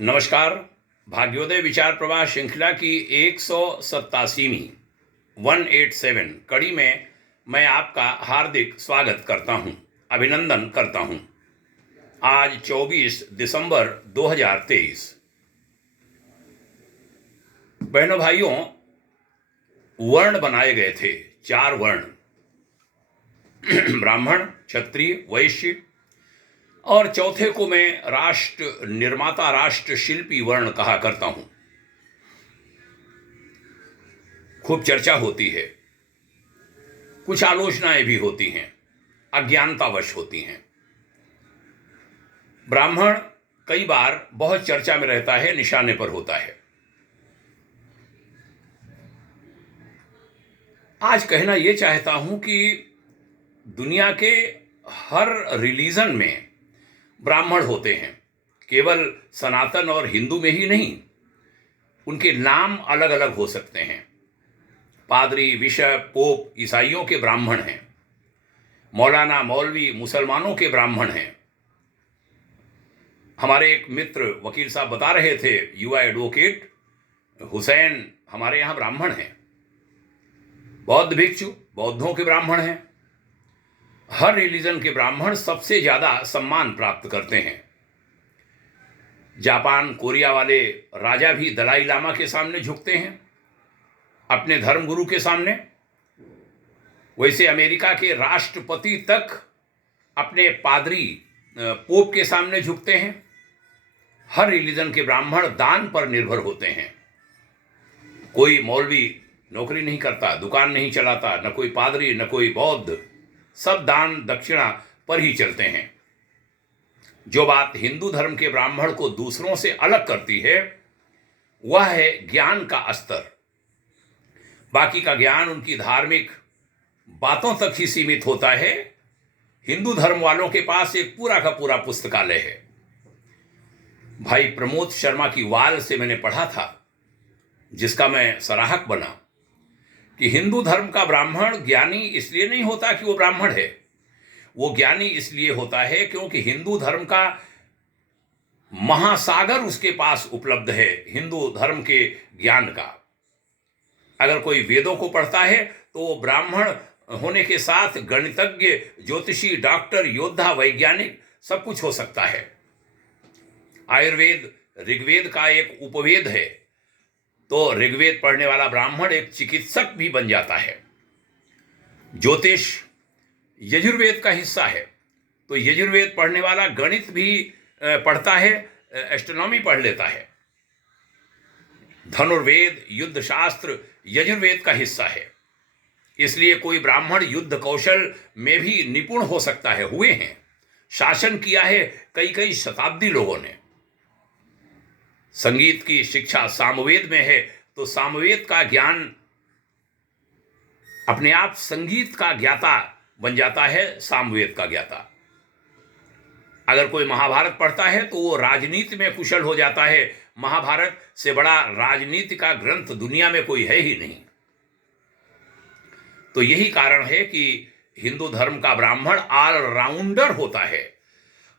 नमस्कार। भाग्योदय विचार प्रवाह श्रृंखला की 187वीं 187 कड़ी में मैं आपका हार्दिक स्वागत करता हूं, अभिनंदन करता हूं। आज 24 दिसंबर 2023। बहनों भाइयों, वर्ण बनाए गए थे, 4 वर्ण, ब्राह्मण, क्षत्रिय, वैश्य, और चौथे को मैं राष्ट्र निर्माता, राष्ट्र शिल्पी वर्ण कहा करता हूं। खूब चर्चा होती है, कुछ आलोचनाएं भी होती हैं, अज्ञानतावश होती हैं। ब्राह्मण कई बार बहुत चर्चा में रहता है, निशाने पर होता है। आज कहना यह चाहता हूं कि दुनिया के हर रिलीजन में ब्राह्मण होते हैं, केवल सनातन और हिंदू में ही नहीं। उनके नाम अलग अलग हो सकते हैं। पादरी, बिशप, पोप ईसाइयों के ब्राह्मण हैं, मौलाना, मौलवी मुसलमानों के ब्राह्मण हैं। हमारे एक मित्र वकील साहब बता रहे थे, युवा एडवोकेट हुसैन हमारे यहाँ ब्राह्मण हैं। बौद्ध भिक्षु बौद्धों के ब्राह्मण हैं। हर रिलीजन के ब्राह्मण सबसे ज्यादा सम्मान प्राप्त करते हैं। जापान, कोरिया वाले राजा भी दलाई लामा के सामने झुकते हैं, अपने धर्मगुरु के सामने। वैसे अमेरिका के राष्ट्रपति तक अपने पादरी, पोप के सामने झुकते हैं। हर रिलीजन के ब्राह्मण दान पर निर्भर होते हैं। कोई मौलवी नौकरी नहीं करता, दुकान नहीं चलाता, न कोई पादरी, न कोई बौद्ध, सब दान दक्षिणा पर ही चलते हैं। जो बात हिंदू धर्म के ब्राह्मण को दूसरों से अलग करती है वह है ज्ञान का स्तर। बाकी का ज्ञान उनकी धार्मिक बातों तक ही सीमित होता है। हिंदू धर्म वालों के पास एक पूरा का पूरा पुस्तकालय है। भाई प्रमोद शर्मा की वाल से मैंने पढ़ा था, जिसका मैं सराहक बना, कि हिंदू धर्म का ब्राह्मण ज्ञानी इसलिए नहीं होता कि वो ब्राह्मण है। वो ज्ञानी इसलिए होता है क्योंकि हिंदू धर्म का महासागर उसके पास उपलब्ध है, हिंदू धर्म के ज्ञान का। अगर कोई वेदों को पढ़ता है तो वो ब्राह्मण होने के साथ गणितज्ञ, ज्योतिषी, डॉक्टर, योद्धा, वैज्ञानिक सब कुछ हो सकता है। आयुर्वेद ऋग्वेद का एक उपवेद है, तो ऋग्वेद पढ़ने वाला ब्राह्मण एक चिकित्सक भी बन जाता है। ज्योतिष यजुर्वेद का हिस्सा है, तो यजुर्वेद पढ़ने वाला गणित भी पढ़ता है, एस्ट्रोनॉमी पढ़ लेता है। धनुर्वेद, युद्ध शास्त्र यजुर्वेद का हिस्सा है। इसलिए कोई ब्राह्मण युद्ध कौशल में भी निपुण हो सकता है, हुए हैं, शासन किया है कई कई शताब्दी लोगों ने। संगीत की शिक्षा सामवेद में है, तो सामवेद का ज्ञान अपने आप संगीत का ज्ञाता बन जाता है, सामवेद का ज्ञाता। अगर कोई महाभारत पढ़ता है तो वो राजनीति में कुशल हो जाता है। महाभारत से बड़ा राजनीति का ग्रंथ दुनिया में कोई है ही नहीं। तो यही कारण है कि हिंदू धर्म का ब्राह्मण ऑलराउंडर होता है।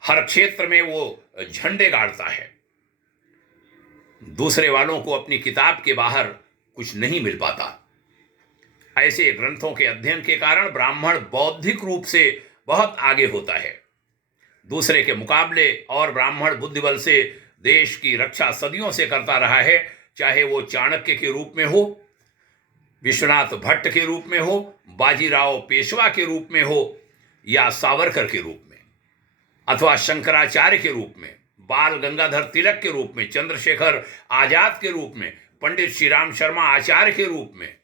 हर क्षेत्र में वो झंडे गाड़ता है। दूसरे वालों को अपनी किताब के बाहर कुछ नहीं मिल पाता। ऐसे ग्रंथों के अध्ययन के कारण ब्राह्मण बौद्धिक रूप से बहुत आगे होता है दूसरे के मुकाबले, और ब्राह्मण बुद्धिबल से देश की रक्षा सदियों से करता रहा है, चाहे वो चाणक्य के रूप में हो, विश्वनाथ भट्ट के रूप में हो, बाजीराव पेशवा के रूप में हो, या सावरकर के रूप में, अथवा शंकराचार्य के रूप में, बाल गंगाधर तिलक के रूप में, चंद्रशेखर आजाद के रूप में, पंडित श्री राम शर्मा आचार्य के रूप में,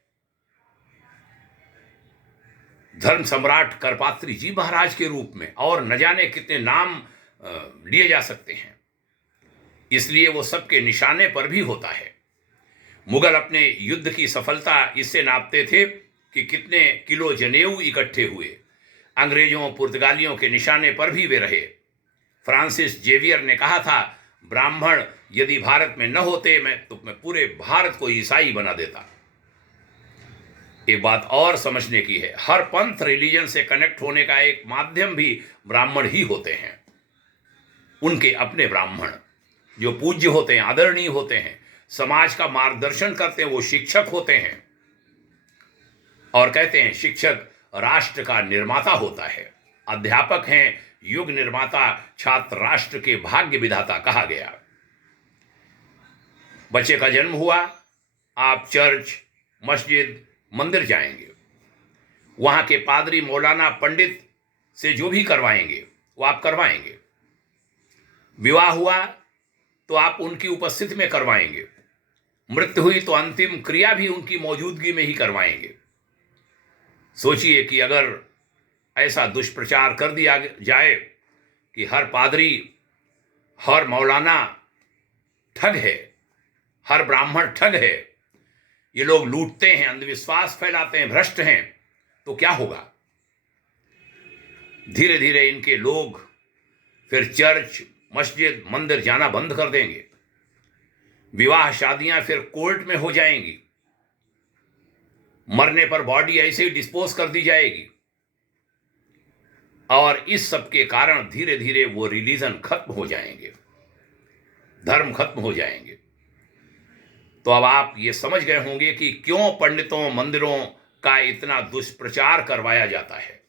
धर्म सम्राट करपात्री जी महाराज के रूप में, और न जाने कितने नाम लिए जा सकते हैं। इसलिए वो सबके निशाने पर भी होता है। मुगल अपने युद्ध की सफलता इससे नापते थे कि कितने किलो जनेऊ इकट्ठे हुए। अंग्रेजों, पुर्तगालियों के निशाने पर भी वे रहे। फ्रांसिस जेवियर ने कहा था, ब्राह्मण यदि भारत में न होते तो मैं पूरे भारत को ईसाई बना देता। एक बात और समझने की है, हर पंथ रिलीजन से कनेक्ट होने का एक माध्यम भी ब्राह्मण ही होते हैं, उनके अपने ब्राह्मण। जो पूज्य होते हैं, आदरणीय होते हैं, समाज का मार्गदर्शन करते हैं, वो शिक्षक होते हैं। और कहते हैं शिक्षक राष्ट्र का निर्माता होता है। अध्यापक हैं युग निर्माता, छात्र राष्ट्र के भाग्य विधाता कहा गया। बच्चे का जन्म हुआ, आप चर्च, मस्जिद, मंदिर जाएंगे, वहां के पादरी, मौलाना, पंडित से जो भी करवाएंगे वो आप करवाएंगे। विवाह हुआ तो आप उनकी उपस्थिति में करवाएंगे। मृत्यु हुई तो अंतिम क्रिया भी उनकी मौजूदगी में ही करवाएंगे। सोचिए कि अगर ऐसा दुष्प्रचार कर दिया जाए कि हर पादरी, हर मौलाना ठग है, हर ब्राह्मण ठग है, ये लोग लूटते हैं, अंधविश्वास फैलाते हैं, भ्रष्ट हैं, तो क्या होगा? धीरे धीरे इनके लोग फिर चर्च, मस्जिद, मंदिर जाना बंद कर देंगे। विवाह शादियां फिर कोर्ट में हो जाएंगी। मरने पर बॉडी ऐसे ही डिस्पोज कर दी जाएगी। और इस सब के कारण धीरे धीरे वो रिलीजन खत्म हो जाएंगे, धर्म खत्म हो जाएंगे। तो अब आप ये समझ गए होंगे कि क्यों पंडितों, मंदिरों का इतना दुष्प्रचार करवाया जाता है।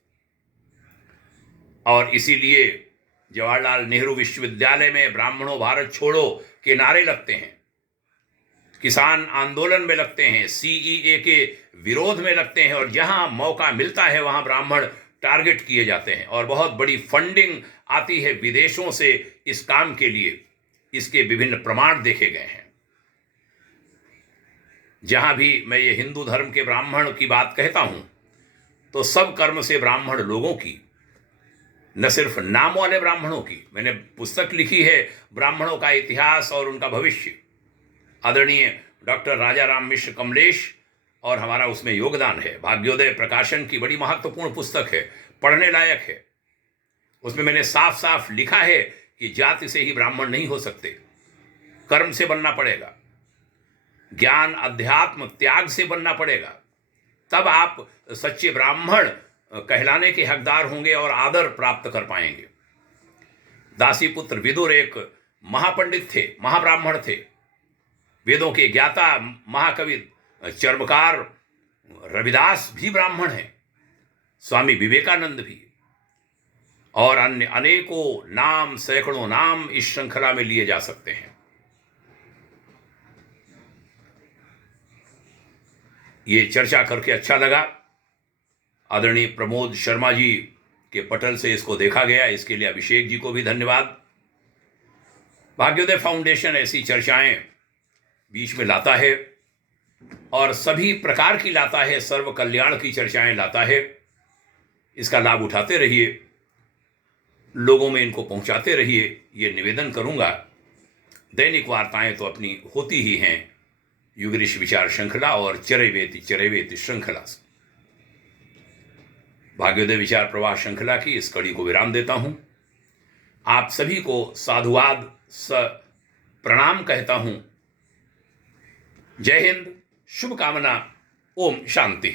और इसीलिए जवाहरलाल नेहरू विश्वविद्यालय में ब्राह्मणों भारत छोड़ो के नारे लगते हैं, किसान आंदोलन में लगते हैं, सीईए के विरोध में लगते हैं, और जहां मौका मिलता है वहां ब्राह्मण टारगेट किए जाते हैं। और बहुत बड़ी फंडिंग आती है विदेशों से इस काम के लिए। इसके विभिन्न प्रमाण देखे गए हैं। जहां भी मैं ये हिंदू धर्म के ब्राह्मण की बात कहता हूं तो सब कर्म से ब्राह्मण लोगों की, न सिर्फ नाम वाले ब्राह्मणों की। मैंने पुस्तक लिखी है ब्राह्मणों का इतिहास और उनका भविष्य, आदरणीय डॉक्टर राजा राम मिश्र कमलेश, और हमारा उसमें योगदान है। भाग्योदय प्रकाशन की बड़ी महत्वपूर्ण पुस्तक है, पढ़ने लायक है। उसमें मैंने साफ साफ लिखा है कि जाति से ही ब्राह्मण नहीं हो सकते, कर्म से बनना पड़ेगा, ज्ञान, अध्यात्म, त्याग से बनना पड़ेगा। तब आप सच्चे ब्राह्मण कहलाने के हकदार होंगे और आदर प्राप्त कर पाएंगे। दासीपुत्र विदुर एक महापंडित थे, महाब्राह्मण थे, वेदों के ज्ञाता महाकवि चर्मकार रविदास भी ब्राह्मण हैं, स्वामी विवेकानंद भी, और अन्य अनेकों नाम, सैकड़ों नाम इस श्रृंखला में लिए जा सकते हैं। ये चर्चा करके अच्छा लगा। आदरणीय प्रमोद शर्मा जी के पटल से इसको देखा गया, इसके लिए अभिषेक जी को भी धन्यवाद। भाग्योदय फाउंडेशन ऐसी चर्चाएं बीच में लाता है और सभी प्रकार की लाता है, सर्व कल्याण की चर्चाएं लाता है। इसका लाभ उठाते रहिए, लोगों में इनको पहुंचाते रहिए, ये निवेदन करूंगा। दैनिक वार्ताएं तो अपनी होती ही हैं, युगऋष विचार श्रृंखला और चरैवेति श्रृंखला से। भाग्योदय विचार प्रवाह श्रृंखला की इस कड़ी को विराम देता हूं। आप सभी को साधुवाद प्रणाम कहता हूं। जय हिंद, शुभकामना, ओम शांति।